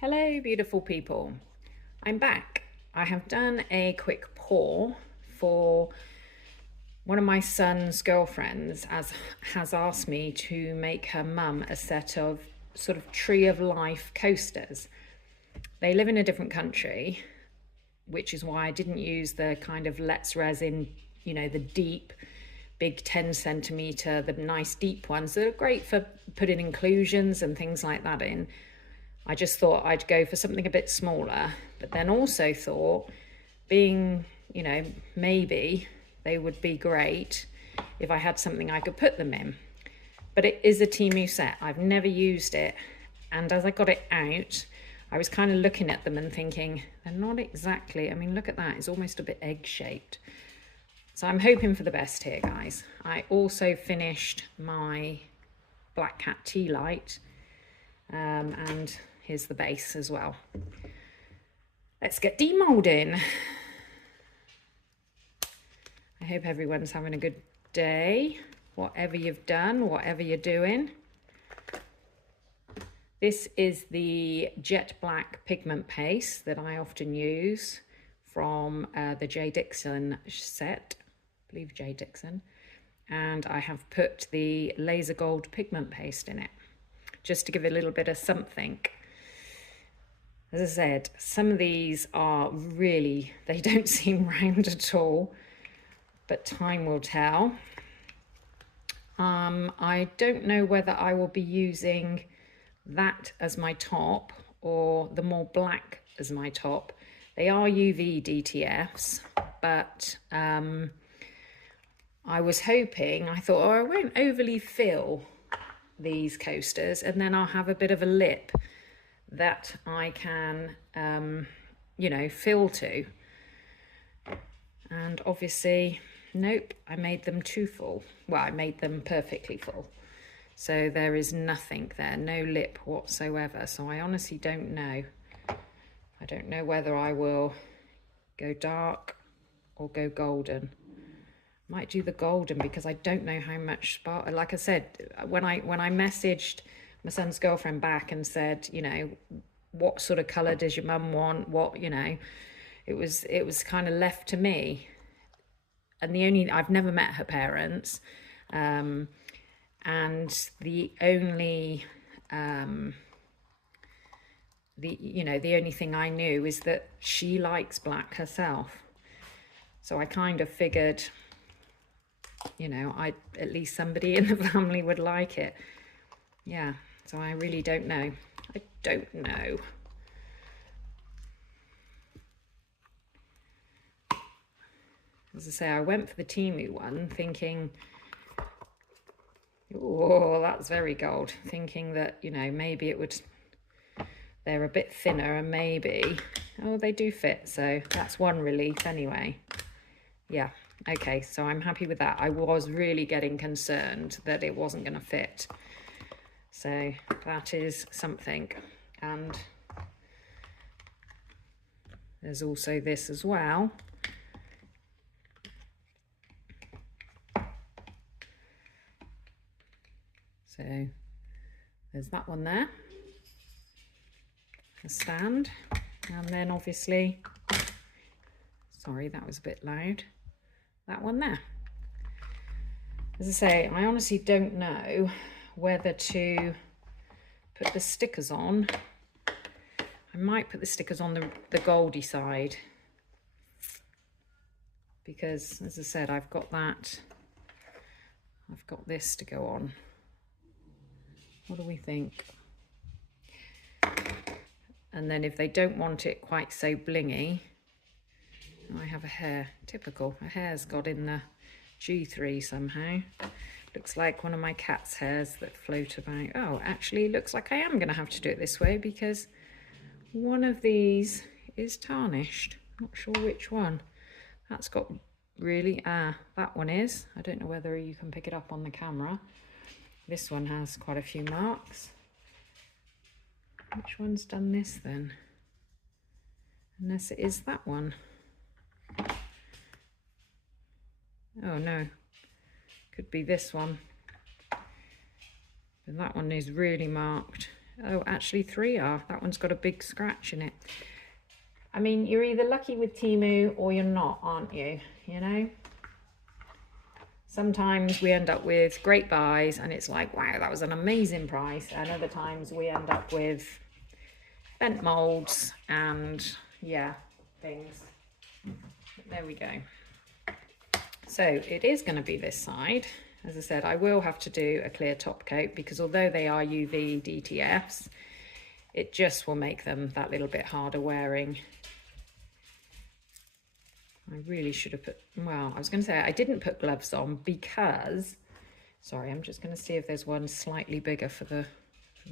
Hello beautiful people, I'm back. I have done a quick pour for one of my son's girlfriends as has asked me to make her mum a set of sort of tree of life coasters. They live in a different country, which is why I didn't use the kind of Let's Resin, you know, the deep big 10 centimeter, the nice deep ones that are great for putting inclusions and things like that in. I just thought I'd go for something a bit smaller, but then also thought, being, you know, maybe they would be great if I had something I could put them in. But it is a Temu set. I've never used it. And as I got it out, I was kind of looking at them and thinking, they're not exactly, I mean, look at that. It's almost a bit egg-shaped. So I'm hoping for the best here, guys. I also finished my Black Cat tea light, and here's the base as well. Let's get demolding. I hope everyone's having a good day, whatever you've done, whatever you're doing. This is the jet black pigment paste that I often use from the J. Dixon set, I believe J. Dixon, and I have put the laser gold pigment paste in it, just to give it a little bit of something. As I said, some of these are really, they don't seem round at all, but time will tell. I don't know whether I will be using that as my top or the more black as my top. They are UV DTFs, but I was hoping, I thought, oh, I won't overly fill these coasters, and then I'll have a bit of a lip that I can, you know, fill to. And obviously, nope, I made them too full. Well, I made them perfectly full. So there is nothing there, no lip whatsoever. So I honestly don't know. I don't know whether I will go dark or go golden. Might do the golden because I don't know how much spark. Like I said, when I messaged my son's girlfriend back and said, you know, what sort of colour does your mum want? What, you know, it was kind of left to me. And I've never met her parents, and the only the only thing I knew is that she likes black herself. So I kind of figured, you know, at least somebody in the family would like it. Yeah, so I really don't know. I don't know. As I say, I went for the Temu one thinking, oh, that's very gold. Thinking that, you know, maybe it would, they're a bit thinner and maybe, oh, they do fit. So that's one relief anyway. Yeah, okay, so I'm happy with that. I was really getting concerned that it wasn't going to fit. So that is something. And there's also this as well. So there's that one there, a stand, and then obviously, sorry, that was a bit loud, that one there. As I say, I honestly don't know whether to put the stickers on. I might put the stickers on the goldy side, because as I said, I've got this to go on. What do we think? And then if they don't want it quite so blingy, I have a hair, typical, a hair's got in the G3 somehow. Looks like one of my cat's hairs that float about. Oh, actually it looks like I am gonna have to do it this way because one of these is tarnished. Not sure which one. That's got really, that one is. I don't know whether you can pick it up on the camera. This one has quite a few marks. Which one's done this then? Unless it is that one. Oh no, could be this one. But that one is really marked. Oh, actually 3 are. That one's got a big scratch in it. I mean, you're either lucky with Temu or you're not, aren't you? You know? Sometimes we end up with great buys and it's like, wow, that was an amazing price. And other times we end up with bent moulds and, yeah, things. But there we go. So it is going to be this side. As I said, I will have to do a clear top coat because although they are UV DTFs, it just will make them that little bit harder wearing. I really should have put, well, I was going to say I didn't put gloves on because, sorry, I'm just going to see if there's one slightly bigger for the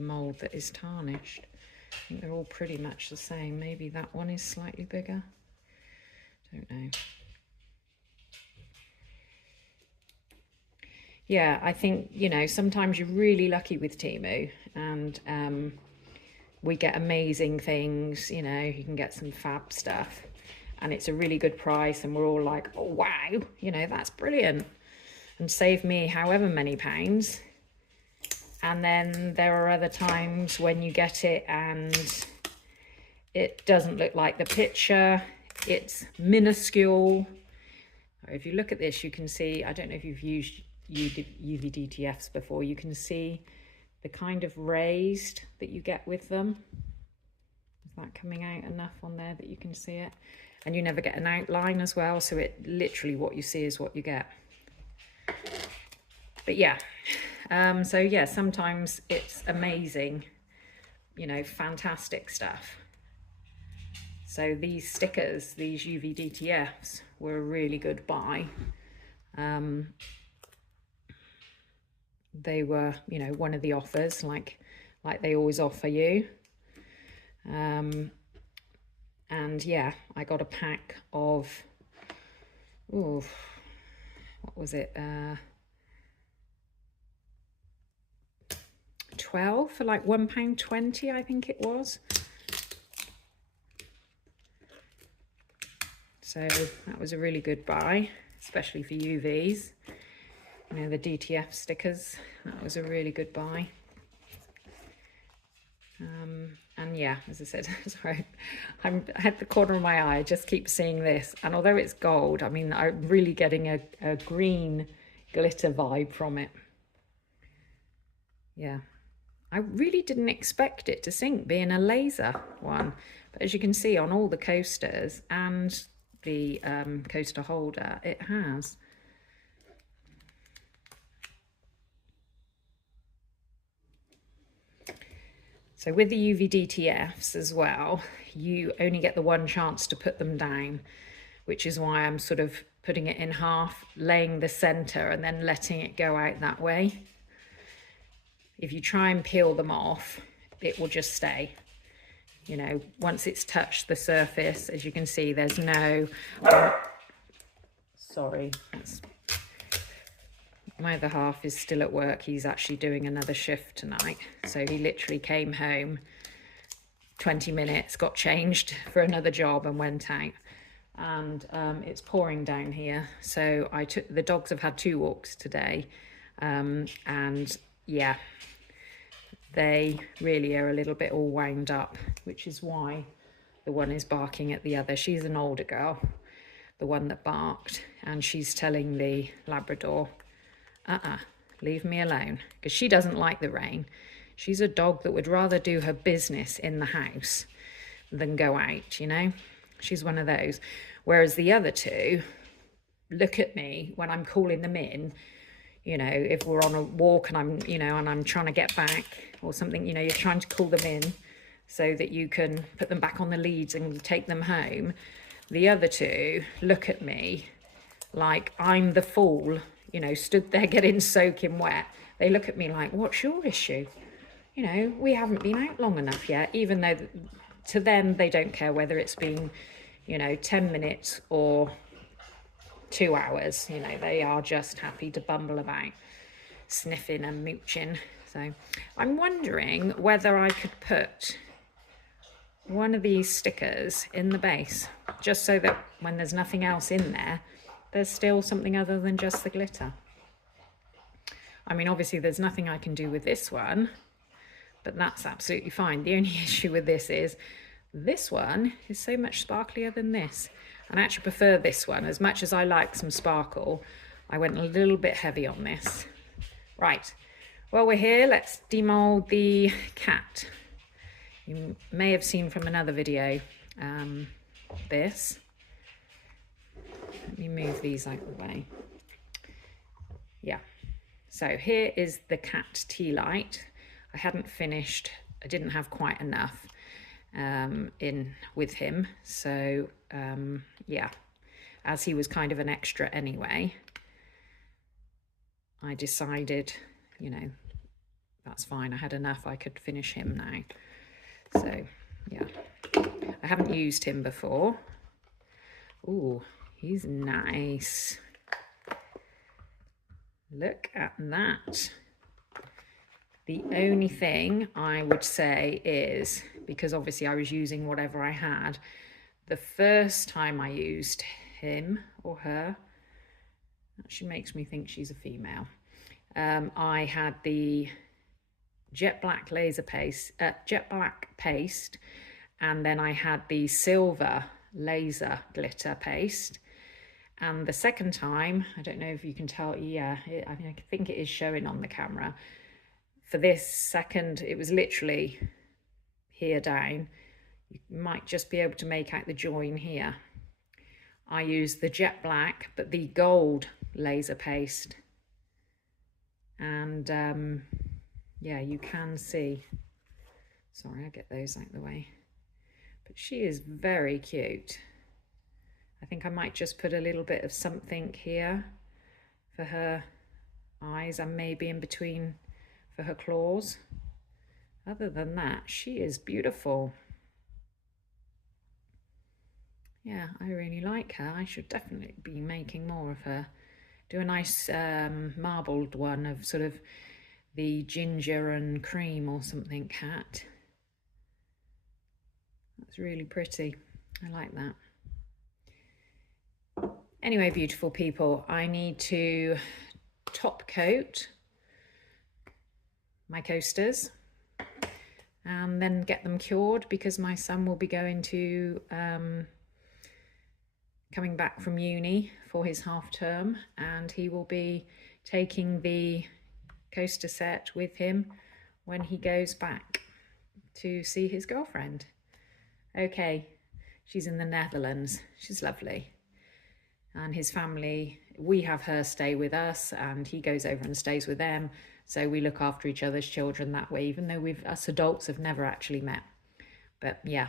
mould that is tarnished. I think they're all pretty much the same. Maybe that one is slightly bigger. Don't know. Yeah, I think, you know, sometimes you're really lucky with Temu and we get amazing things, you know, you can get some fab stuff and it's a really good price and we're all like, oh, wow, you know, that's brilliant and save me however many pounds. And then there are other times when you get it and it doesn't look like the picture, it's minuscule. If you look at this, you can see, I don't know if you've used UV DTFs before, you can see the kind of raised that you get with them. Is that coming out enough on there that you can see it? And you never get an outline as well, so it literally what you see is what you get. But yeah, so yeah, sometimes it's amazing, you know, fantastic stuff. So these stickers, these UV DTFs were a really good buy. They were, you know, one of the offers, like they always offer you. And yeah, I got a pack of, ooh, what was it? 12 for like £1.20, I think it was. So that was a really good buy, especially for UVs. You know, the DTF stickers, that was a really good buy. And yeah, as I said, sorry, I had the corner of my eye, I just keep seeing this. And although it's gold, I mean, I'm really getting a green glitter vibe from it. Yeah, I really didn't expect it to sink, being a laser one. But as you can see on all the coasters and the coaster holder, it has. So with the UV DTFs as well, you only get the one chance to put them down, which is why I'm sort of putting it in half, laying the center and then letting it go out that way. If you try and peel them off, it will just stay. You know, once it's touched the surface, as you can see, there's no, sorry, my other half is still at work. He's actually doing another shift tonight. So he literally came home 20 minutes, got changed for another job and went out. And it's pouring down here. So the dogs have had 2 walks today. And yeah, they really are a little bit all wound up, which is why the one is barking at the other. She's an older girl, the one that barked, and she's telling the Labrador, leave me alone, because she doesn't like the rain. She's a dog that would rather do her business in the house than go out, you know. She's one of those. Whereas the other 2 look at me when I'm calling them in, you know, if we're on a walk and I'm, you know, and I'm trying to get back or something, you know, you're trying to call them in so that you can put them back on the leads and take them home. The other 2 look at me like I'm the fool, you know, stood there getting soaking wet. They look at me like, what's your issue? You know, we haven't been out long enough yet, even though to them, they don't care whether it's been, you know, 10 minutes or 2 hours. You know, they are just happy to bumble about, sniffing and mooching. So I'm wondering whether I could put one of these stickers in the base, just so that when there's nothing else in there, there's still something other than just the glitter. I mean, obviously there's nothing I can do with this one, but that's absolutely fine. The only issue with this one is so much sparklier than this. And I actually prefer this one. As much as I like some sparkle, I went a little bit heavy on this. Right, well, we're here. Let's demold the cat. You may have seen from another video this. Let me move these out of the way. Yeah, so here is the cat tea light. I hadn't finished, I didn't have quite enough in with him, so yeah, as he was kind of an extra anyway, I decided, you know, that's fine, I had enough, I could finish him now. So yeah, I haven't used him before. Ooh, he's nice. Look at that. The only thing I would say is, because obviously I was using whatever I had, the first time I used him or her, actually makes me think she's a female, I had the jet black paste, and then I had the silver laser glitter paste. And the second time, I don't know if you can tell, yeah, I mean, I think it is showing on the camera. For this second, it was literally here down. You might just be able to make out the join here. I used the jet black, but the gold laser paste. And yeah, you can see. Sorry, I'll get those out of the way. But she is very cute. I think I might just put a little bit of something here for her eyes and maybe in between for her claws. Other than that, she is beautiful. Yeah, I really like her. I should definitely be making more of her. Do a nice marbled one of sort of the ginger and cream or something cat. That's really pretty. I like that. Anyway, beautiful people, I need to top coat my coasters and then get them cured, because my son will be going to coming back from uni for his half term, and he will be taking the coaster set with him when he goes back to see his girlfriend. Okay, she's in the Netherlands. She's lovely. And his family, we have her stay with us and he goes over and stays with them. So we look after each other's children that way, even though us adults have never actually met. But yeah,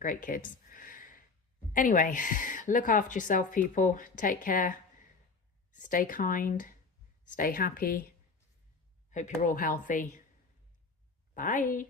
great kids. Anyway, look after yourself, people. Take care. Stay kind. Stay happy. Hope you're all healthy. Bye.